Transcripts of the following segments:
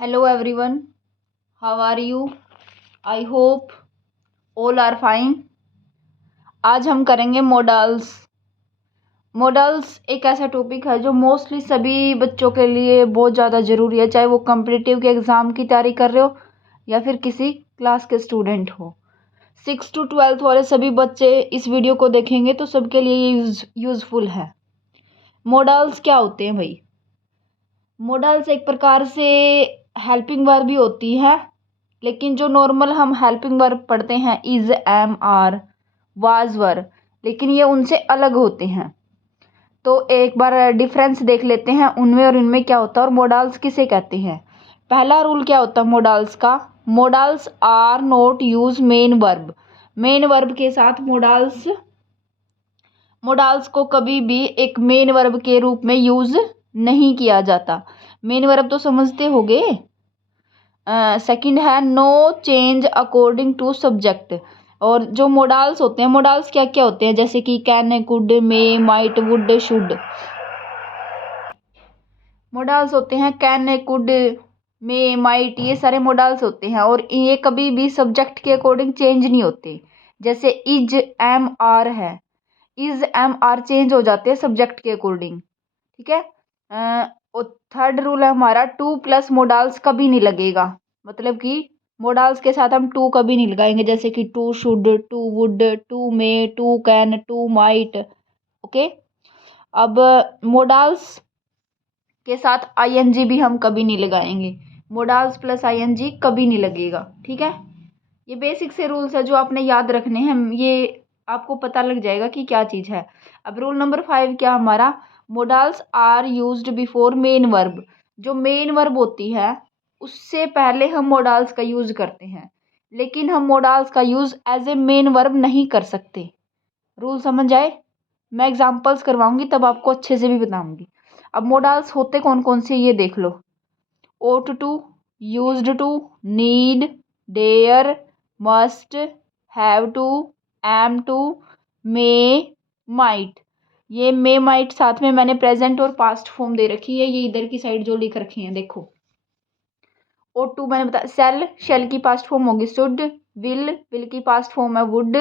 Hello everyone, how are you? I hope all are fine. आज हम करेंगे models. Models एक ऐसा टॉपिक है जो मोस्टली सभी बच्चों के लिए बहुत ज़्यादा ज़रूरी है, चाहे वो कॉम्पिटिटिव के एग्ज़ाम की तैयारी कर रहे हो या फिर किसी क्लास के स्टूडेंट हो। 6 to 12 वाले सभी बच्चे इस वीडियो को देखेंगे तो सबके लिए ये यूज़फुल है। मॉडल्स क्या होते हैं भाई? मॉडल्स एक प्रकार से हेल्पिंग वर्ब भी होती है, लेकिन जो नॉर्मल हम हेल्पिंग वर्ब पढ़ते हैं इज, एम, आर, वाज, वर, लेकिन ये उनसे अलग होते हैं। तो एक बार डिफरेंस देख लेते हैं उनमें और इनमें क्या होता है और मोडाल्स किसे कहते हैं। पहला रूल क्या होता है मोडाल्स का? Modals are not use main verb. Main verb के साथ मोडाल्स मोडाल्स को कभी भी एक मेन वर्ब के रूप में यूज नहीं किया जाता। मेन वर्ब तो समझते होगे। सेकंड है no change according to subject. और जो मोडाल्स होते हैं, मोडाल्स क्या क्या होते हैं, जैसे कि can, could, may, might, would, should. Modals होते हैं कैन, कुड, मे, माइट, ये सारे मोडाल्स होते हैं और ये कभी भी सब्जेक्ट के अकॉर्डिंग चेंज नहीं होते। जैसे इज, एम, आर है, इज, एम, आर चेंज हो जाते हैं सब्जेक्ट के अकॉर्डिंग। ठीक है। और थर्ड रूल है हमारा टू प्लस मोडाल्स कभी नहीं लगेगा। मतलब कि मोडाल्स के साथ हम टू कभी नहीं लगाएंगे, जैसे कि to should, to would, to may, to can, to might. Okay. अब मोडाल्स के साथ आईएनजी भी हम कभी नहीं लगाएंगे। मोडाल्स प्लस आईएनजी कभी नहीं लगेगा। ठीक है। ये बेसिक से रूल्स है जो आपने याद रखने हैं, ये आपको पता लग जाएगा कि क्या चीज़ है। अब रूल नंबर 5 क्या हमारा? Modals are used before main verb. जो मेन वर्ब होती है उससे पहले हम मोडाल्स का यूज करते हैं, लेकिन हम मोडाल्स का use as a main verb नहीं कर सकते। रूल समझ आए? मैं एग्जांपल्स करवाऊंगी तब आपको अच्छे से भी बताऊंगी। अब मोडाल्स होते कौन कौन से ये देख लो। ought to, used to, need, dare, must, have to, am to, may, might। ये मे, माइट साथ में मैंने प्रेजेंट और पास्ट फॉर्म दे रखी है, ये इधर की साइड जो लिख रखी है देखो। ought to मैंने बताया सेल, शेल की पास्ट फॉर्म होगी शुड, विल की पास्ट फॉर्म है वुड,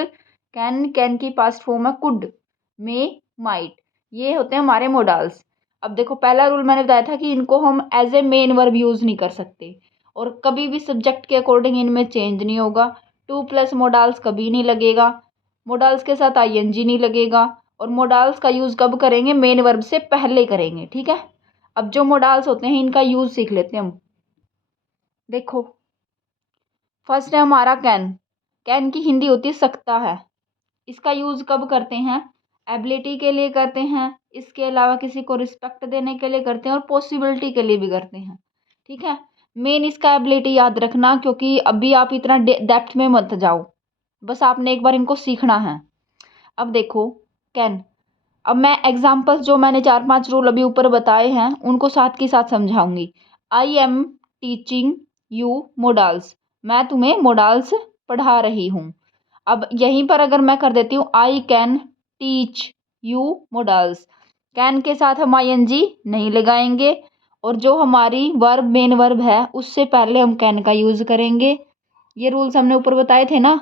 कैन की पास्ट फॉर्म है कुड, मे, माइट। ये होते हैं हमारे मोडाल्स। अब देखो पहला रूल मैंने बताया था कि इनको हम as a main verb use नहीं कर सकते और कभी भी सब्जेक्ट के अकॉर्डिंग इनमें चेंज नहीं होगा। टू प्लस मोडाल्स कभी नहीं लगेगा, मोडाल्स के साथ आईएनजी नहीं लगेगा और मोडाल्स का यूज कब करेंगे? मेन वर्ब से पहले करेंगे। ठीक है। अब जो मोडाल्स होते हैं इनका यूज सीख लेते हैं हम। देखो फर्स्ट है हमारा कैन। कैन की हिंदी होती है सकता है। इसका यूज कब करते हैं? एबिलिटी के लिए करते हैं, इसके अलावा किसी को रिस्पेक्ट देने के लिए करते हैं और पॉसिबिलिटी के लिए भी करते हैं। ठीक है। मेन इसका एबिलिटी याद रखना, क्योंकि अभी आप इतना डेप्थ में मत जाओ, बस आपने एक बार इनको सीखना है। अब देखो कैन। अब मैं एग्जाम्पल्स जो मैंने 4-5 रूल अभी ऊपर बताए हैं उनको साथ के साथ समझाऊंगी। I am teaching you modals. मैं तुम्हें मोडाल्स पढ़ा रही हूँ। अब यहीं पर अगर मैं कर देती हूँ I can teach you modals, can के साथ हम आईएनजी नहीं लगाएंगे और जो हमारी वर्ब मेन वर्ब है उससे पहले हम कैन का यूज करेंगे। ये रूल्स हमने ऊपर बताए थे ना।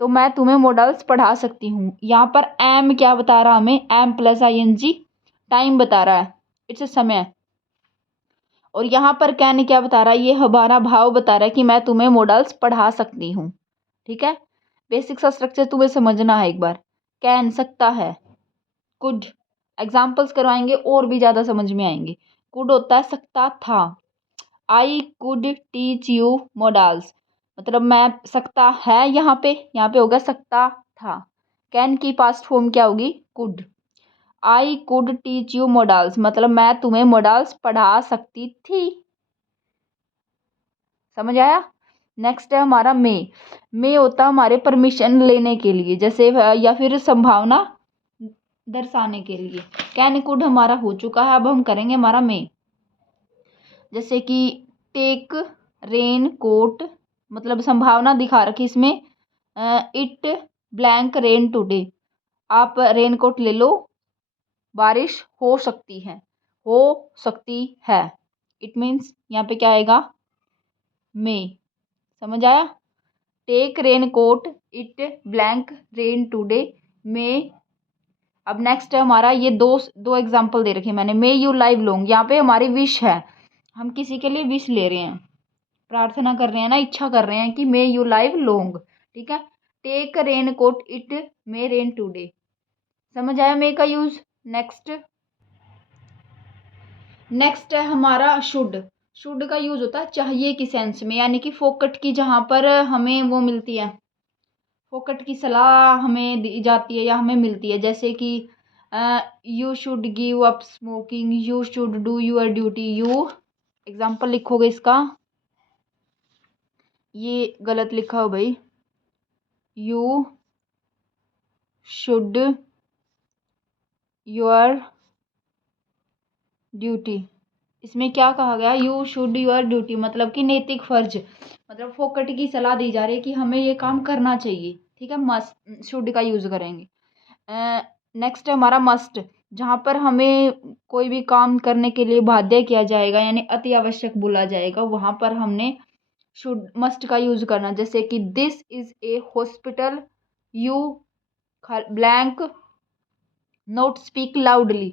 तो मैं तुम्हें मॉडल्स पढ़ा सकती हूँ। यहाँ पर एम क्या बता रहा हमें? एम प्लस आईएनजी टाइम बता रहा है, इट्स समय। और यहाँ पर कैन क्या बता रहा है? ये हमारा भाव बता रहा है कि मैं तुम्हें मॉडल्स पढ़ा सकती हूँ। ठीक है। बेसिक सा स्ट्रक्चर तुम्हें समझना है एक बार। कैन सकता है, कुड एग्जाम्पल्स करवाएंगे और भी ज़्यादा समझ में आएंगे। कुड होता है सकता था। I could teach you models, मतलब मैं सकता है, यहाँ पे होगा सकता था। कैन की पास्ट फॉर्म क्या होगी? Could. I could teach you models, मतलब मैं तुम्हें मॉडल्स पढ़ा सकती थी। समझ आया? नेक्स्ट है हमारा मे होता है हमारे परमिशन लेने के लिए, जैसे या फिर संभावना दर्शाने के लिए। कैन कुड हमारा हो चुका है, अब हम करेंगे हमारा मे। जैसे कि टेक रेन कोट, मतलब संभावना दिखा रखी इसमें। इट ब्लैंक रेन टुडे, आप रेन कोट ले लो, बारिश हो सकती है। हो सकती है, इट मीन्स यहाँ पे क्या आएगा? मे। समझ आया? Take rain coat, it blank rain today, may. अब नेक्स्ट है हमारा, ये दो दो एग्जाम्पल दे रखे मैंने। मे यू लाइव लॉन्ग, यहाँ पे हमारी विश है, हम किसी के लिए विश ले रहे हैं, प्रार्थना कर रहे हैं ना, इच्छा कर रहे हैं कि मे यू लाइव लॉन्ग। ठीक है। Take rain coat, it may rain today. समझ आया मे का यूज? नेक्स्ट है हमारा शुड। शुड का यूज होता है चाहिए की सेंस में, यानी कि फोकट की, जहाँ पर हमें वो मिलती है, फोकट की सलाह हमें दी जाती है या हमें मिलती है, जैसे कि you should give up smoking, you should do your duty. यू एग्जाम्पल लिखोगे इसका, ये गलत लिखा हो भाई, यू शुड योर ड्यूटी। इसमें क्या कहा गया? यू शुड योर ड्यूटी, मतलब कि नैतिक फर्ज, मतलब फोकट की सलाह दी जा रही है कि हमें ये काम करना चाहिए। ठीक है, मस्ट शुड का यूज करेंगे। नेक्स्ट है हमारा मस्ट, जहाँ पर हमें कोई भी काम करने के लिए बाध्य किया जाएगा, यानी अति आवश्यक बोला जाएगा, वहाँ पर हमने शुड मस्ट का यूज करना। जैसे कि this is a hospital, you blank note speak loudly,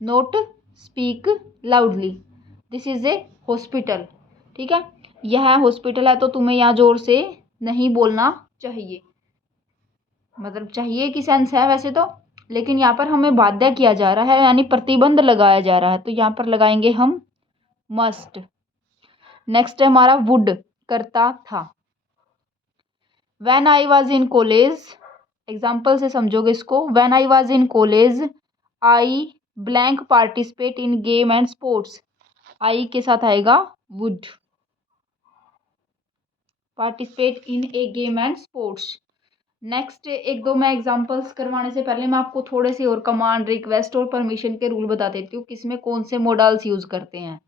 note speak loudly, this is a hospital. ठीक है, यह हॉस्पिटल है तो तुम्हें यहाँ जोर से नहीं बोलना चाहिए, मतलब चाहिए की सेंस है वैसे तो, लेकिन यहाँ पर हमें बाध्य किया जा रहा है, यानी प्रतिबंध लगाया जा रहा है, तो यहाँ पर लगाएंगे हम मस्ट। नेक्स्ट है हमारा वुड, करता था। When I was in college, example से समझोगे इसको। When I was in college I blank participate in game and sports, I के साथ आएगा would, participate in a game and sports. Next एक दो मैं एग्जांपल्स करवाने से पहले मैं आपको थोड़े से और कमांड, रिक्वेस्ट और परमिशन के रूल बता देती हूँ, किसमें कौन से मॉडल्स यूज करते हैं।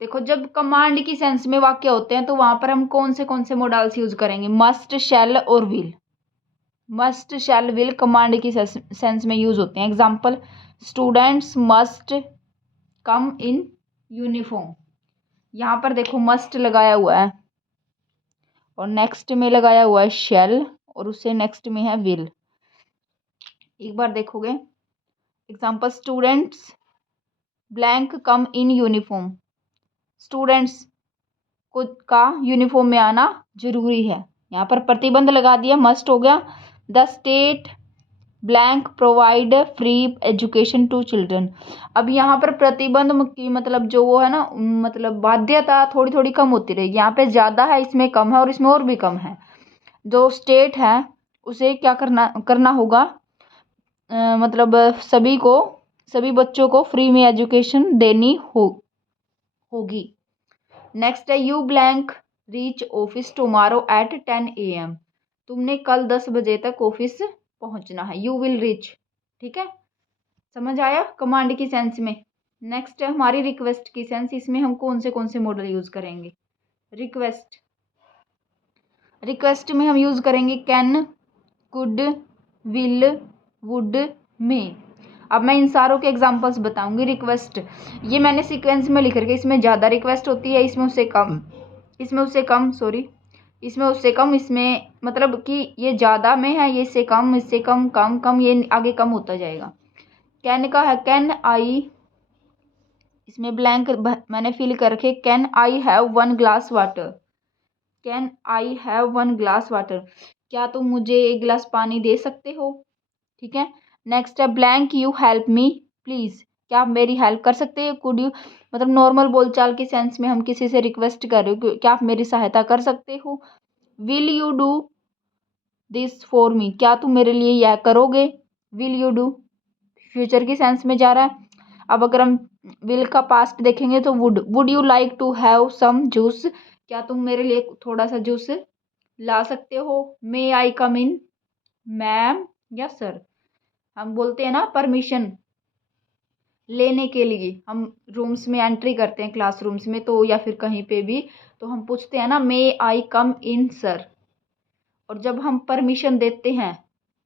देखो, जब कमांड की सेंस में वाक्य होते हैं तो वहां पर हम कौन से मॉडल्स यूज करेंगे? मस्ट, शैल और will. Must, shall, will command की सेंस में यूज होते हैं। Example, students must come in uniform. यहाँ पर देखो मस्ट लगाया हुआ है और नेक्स्ट में लगाया हुआ है शैल और उससे नेक्स्ट में है विल। एक बार देखोगे example, students blank come in uniform, students को का यूनिफॉर्म में आना जरूरी है। यहाँ पर प्रतिबंध लगा दिया, मस्ट हो गया। The state blank provide free education to children. अब यहाँ पर प्रतिबंध की मतलब जो वो है ना, मतलब बाध्यता थोड़ी थोड़ी कम होती रहेगी। यहाँ पे ज़्यादा है, इसमें कम है और इसमें और भी कम है। जो स्टेट है उसे क्या करना करना होगा, मतलब सभी बच्चों को फ्री में एजुकेशन देनी होगी। नेक्स्ट है you blank reach office tomorrow at 10 AM। तुमने कल 10 बजे तक ऑफिस पहुंचना है, यू विल रीच। ठीक है, समझ आया कमांड की सेंस में। नेक्स्ट है हमारी रिक्वेस्ट की सेंस, इसमें हम कौन से मॉडल यूज करेंगे? रिक्वेस्ट, रिक्वेस्ट में हम यूज करेंगे कैन, कुड, विल, वुड, मे। अब मैं इन सारों के एग्जांपल्स बताऊंगी। रिक्वेस्ट, ये मैंने सीक्वेंस में लिख रखी है, इसमें ज़्यादा रिक्वेस्ट होती है, इसमें उससे कम, इसमें उससे कम, सॉरी, इसमें उससे कम, इसमें मतलब कि ये ज़्यादा में है, ये इससे कम, इससे कम, कम कम, ये आगे कम होता जाएगा। कैन का है कैन आई, इसमें ब्लैंक मैंने फिल कर रखे, can I have 1 glass water, can I have 1 glass water, क्या तुम मुझे 1 गिलास पानी दे सकते हो? ठीक है। नेक्स्ट है blank you help me please, क्या आप मेरी हेल्प कर सकते हो? कुड यू, मतलब नॉर्मल बोलचाल के सेंस में हम किसी से रिक्वेस्ट कर रहे हो, क्या आप मेरी सहायता कर सकते हो? Will you do this for me, क्या तुम मेरे लिए यह करोगे? विल यू डू फ्यूचर की सेंस में जा रहा है। अब अगर हम विल का पास्ट देखेंगे तो would you like to have some juice, क्या तुम मेरे लिए थोड़ा सा जूस ला सकते हो? मे आई कम इन, मैम या सर। हम बोलते हैं ना परमिशन लेने के लिए, हम रूम्स में एंट्री करते हैं, क्लासरूम्स में तो या फिर कहीं पे भी, तो हम पूछते हैं ना मे आई कम इन सर। और जब हम परमिशन देते हैं,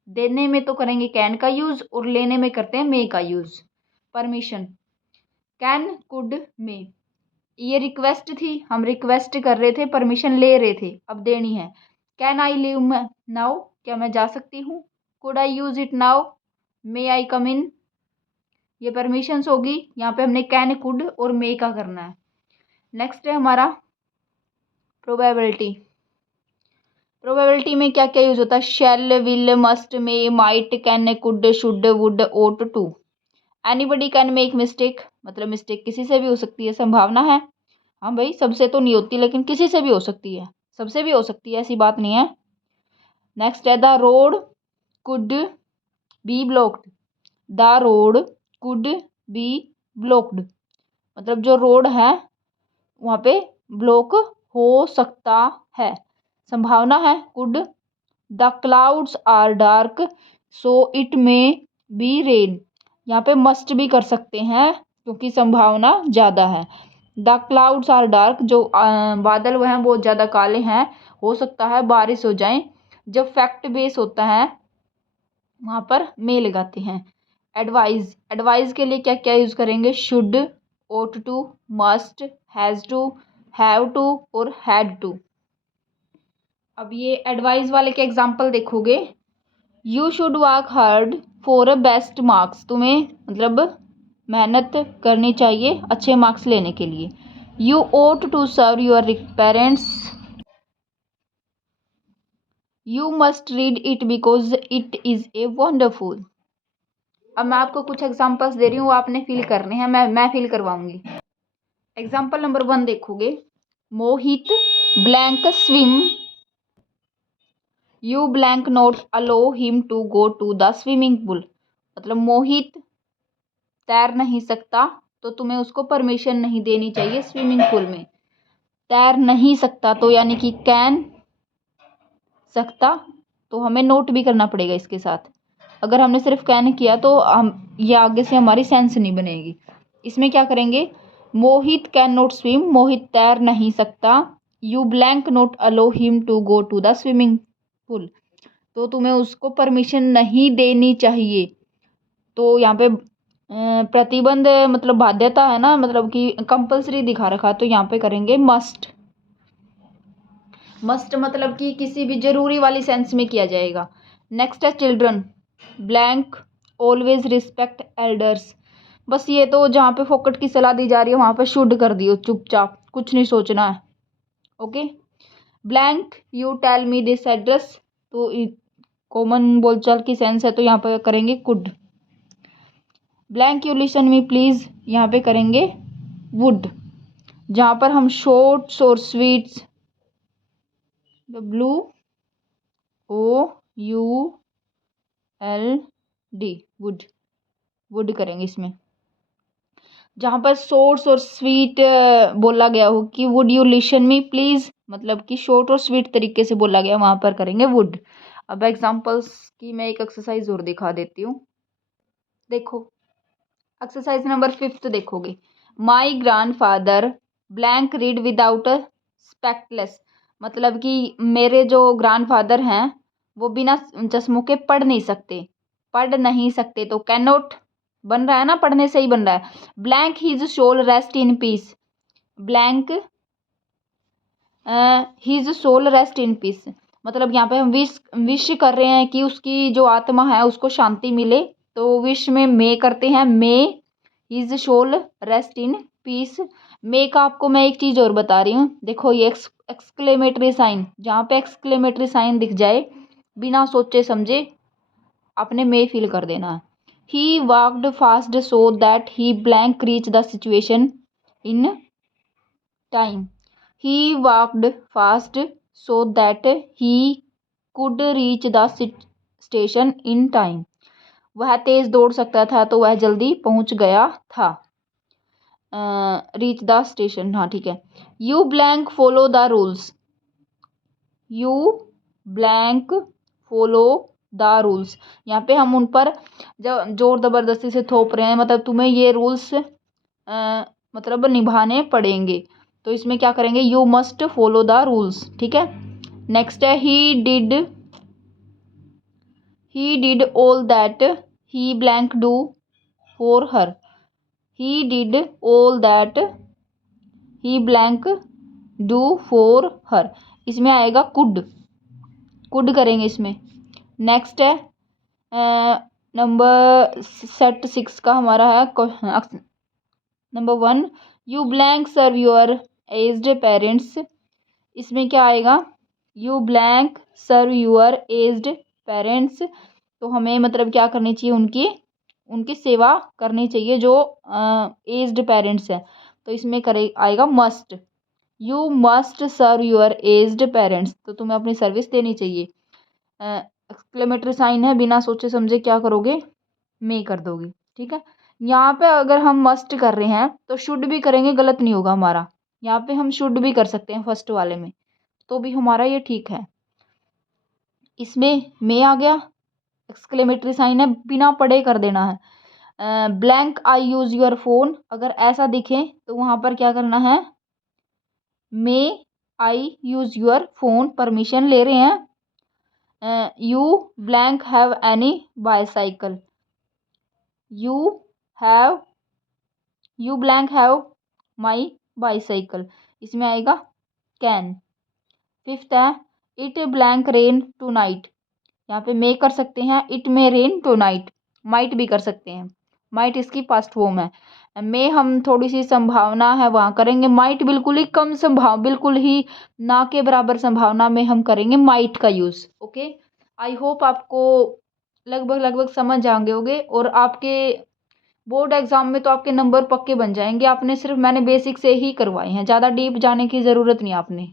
देने में तो करेंगे कैन का यूज़ और लेने में करते हैं मे का यूज़। परमिशन कैन, कुड, मे। ये रिक्वेस्ट थी, हम रिक्वेस्ट कर रहे थे, परमिशन ले रहे थे, अब देनी है। कैन आई लीव नाउ, क्या मैं जा सकती हूँ। Could I use it now, may I come in. ये परमिशंस होगी, यहाँ पे हमने कैन, कुड और मे का करना है। नेक्स्ट है हमारा प्रोबेबिलिटी। प्रोबेबिलिटी में क्या क्या यूज होता है, shall, will, must, may, might, can, could, should, would, ought, to. Anybody can make mistake, मतलब मिस्टेक किसी से भी हो सकती है, संभावना है। हाँ भाई, सबसे तो नहीं होती, लेकिन किसी से भी हो सकती है, सबसे भी हो सकती है, ऐसी बात नहीं है। नेक्स्ट है the road could be blocked. The road could be blocked, मतलब जो रोड है वहाँ पे ब्लॉक हो सकता है, संभावना है। Could, the clouds are dark so it may be rain, यहाँ पे मस्ट भी कर सकते हैं क्योंकि संभावना ज़्यादा है। द क्लाउड्स आर डार्क, जो बादल वह हैं बहुत ज़्यादा काले हैं, हो सकता है बारिश हो जाए। जब फैक्ट बेस होता है वहाँ पर मे लगाते हैं। एडवाइज, एडवाइज के लिए क्या क्या यूज़ करेंगे, should, ought to, must, has to, have to और हैड टू। अब ये एडवाइस वाले के एग्जाम्पल देखोगे, you should work hard for best marks, तुम्हें मतलब मेहनत करनी चाहिए अच्छे मार्क्स लेने के लिए। You ought to serve your parents, you must read it because it is a wonderful. अब मैं आपको कुछ एग्जांपल्स दे रही हूँ, आपने फिल करने हैं, मैं फिल करवाऊंगी। एग्जांपल नंबर 1 देखोगे, Mohit blank swim, you blank not allow him to go to the swimming pool, मतलब मोहित तैर नहीं सकता तो तुम्हें उसको परमिशन नहीं देनी चाहिए स्विमिंग पूल में। तैर नहीं सकता तो यानी कि कैन सकता, तो हमें नोट भी करना पड़ेगा इसके साथ। अगर हमने सिर्फ कैन किया तो हम ये आगे से हमारी सेंस नहीं बनेगी। इसमें क्या करेंगे, Mohit can not swim, Mohit तैर नहीं सकता। You blank not allow him to go to the swimming pool, तो तुम्हें उसको परमिशन नहीं देनी चाहिए। तो यहाँ पे प्रतिबंध मतलब बाध्यता है ना, मतलब कि कंपल्सरी दिखा रखा, तो यहाँ पे करेंगे मस्ट। मस्ट मतलब कि किसी भी जरूरी वाली सेंस में किया जाएगा। नेक्स्ट है children blank always respect elders, बस ये तो जहाँ पे फोकट की सलाह दी जा रही है वहाँ पे शुड कर दियो, चुपचाप कुछ नहीं सोचना है। Okay, blank you tell me this address, तो कॉमन बोलचाल की सेंस है तो यहाँ पे करेंगे could. Blank you listen me please, यहाँ पे करेंगे वुड। जहाँ पर हम शॉर्ट्स और sweets, W O U L D, would, would करेंगे इसमें। जहाँ पर शॉर्ट्स और स्वीट बोला गया हो कि would you listen me please, मतलब कि शॉर्ट और स्वीट तरीके से बोला गया, वहाँ पर करेंगे वुड। अब एग्जांपल्स की मैं एक एक्सरसाइज और दिखा देती हूँ। देखो एक्सरसाइज नंबर 5 देखोगे, my grandfather blank read without spectacles, मतलब कि मेरे जो ग्रैंड फादर हैं वो बिना चश्मों के पढ़ नहीं सकते, पढ़ नहीं सकते तो कैन नॉट बन रहा है ना, पढ़ने से ही बन रहा है। Blank his soul rest in peace, blank his soul rest in peace, मतलब यहाँ पे हम विश कर रहे हैं कि उसकी जो आत्मा है उसको शांति मिले, तो विश में मे करते हैं, may his soul rest in peace. May का आपको मैं एक चीज़ और बता रही हूँ, देखो ये एक्सक्लेमेटरी साइन, जहाँ पे एक्सक्लेमेटरी साइन दिख जाए बिना सोचे समझे आपने मे फिल कर देना है। He walked fast so that he blank reach the situation in time, he walked fast so that he could reach the station in time, वह तेज दौड़ सकता था तो वह जल्दी पहुंच गया था। रीच द स्टेशन, हाँ ठीक है। You blank follow the rules, you blank follow the rules, यहाँ पे हम उन पर जब जोर ज़बरदस्ती से थोप रहे हैं, मतलब तुम्हें ये रूल्स मतलब निभाने पड़ेंगे, तो इसमें क्या करेंगे, you must follow the rules, ठीक है। नेक्स्ट है he did all that he blank do for her, he did all that he blank do for her, इसमें आएगा कुड करेंगे इसमें। नेक्स्ट है नंबर सेट 6 का हमारा है number 1, you blank serve your aged parents, इसमें क्या आएगा, you blank serve your aged parents, तो हमें मतलब क्या करनी चाहिए, उनकी सेवा करनी चाहिए जो एज्ड पेरेंट्स है, तो इसमें करे आएगा must, you must serve your aged parents, तो तुम्हें अपनी सर्विस देनी चाहिए। एक्सक्लेमेटरी साइन है, बिना सोचे समझे क्या करोगे, मे कर दोगे, ठीक है। यहाँ पे अगर हम मस्ट कर रहे हैं तो शुड भी करेंगे, गलत नहीं होगा हमारा, यहाँ पे हम शुड भी कर सकते हैं फर्स्ट वाले में, तो भी हमारा ये ठीक है। इसमें मे आ गया, एक्सक्लेमेटरी साइन है, बिना पढ़े कर देना है। Blank I use your phone, अगर ऐसा दिखे तो वहाँ पर क्या करना है, may I use your phone, permission ले रहे हैं। You blank have any bicycle, you blank have my bicycle, इसमें आएगा कैन। फिफ्थ है it blank rain tonight, यहाँ पे मे कर सकते हैं, it may rain tonight, might भी कर सकते हैं, माइट इसकी पास्ट फॉर्म है। मे हम थोड़ी सी संभावना है वहाँ करेंगे, माइट बिल्कुल ही कम बिल्कुल ही ना के बराबर संभावना में हम करेंगे माइट का यूज़। ओके, आई होप आपको लगभग समझ आ गए होंगे, और आपके बोर्ड एग्जाम में तो आपके नंबर पक्के बन जाएंगे, आपने सिर्फ मैंने बेसिक से ही करवाए हैं, ज़्यादा डीप जाने की ज़रूरत नहीं आपने।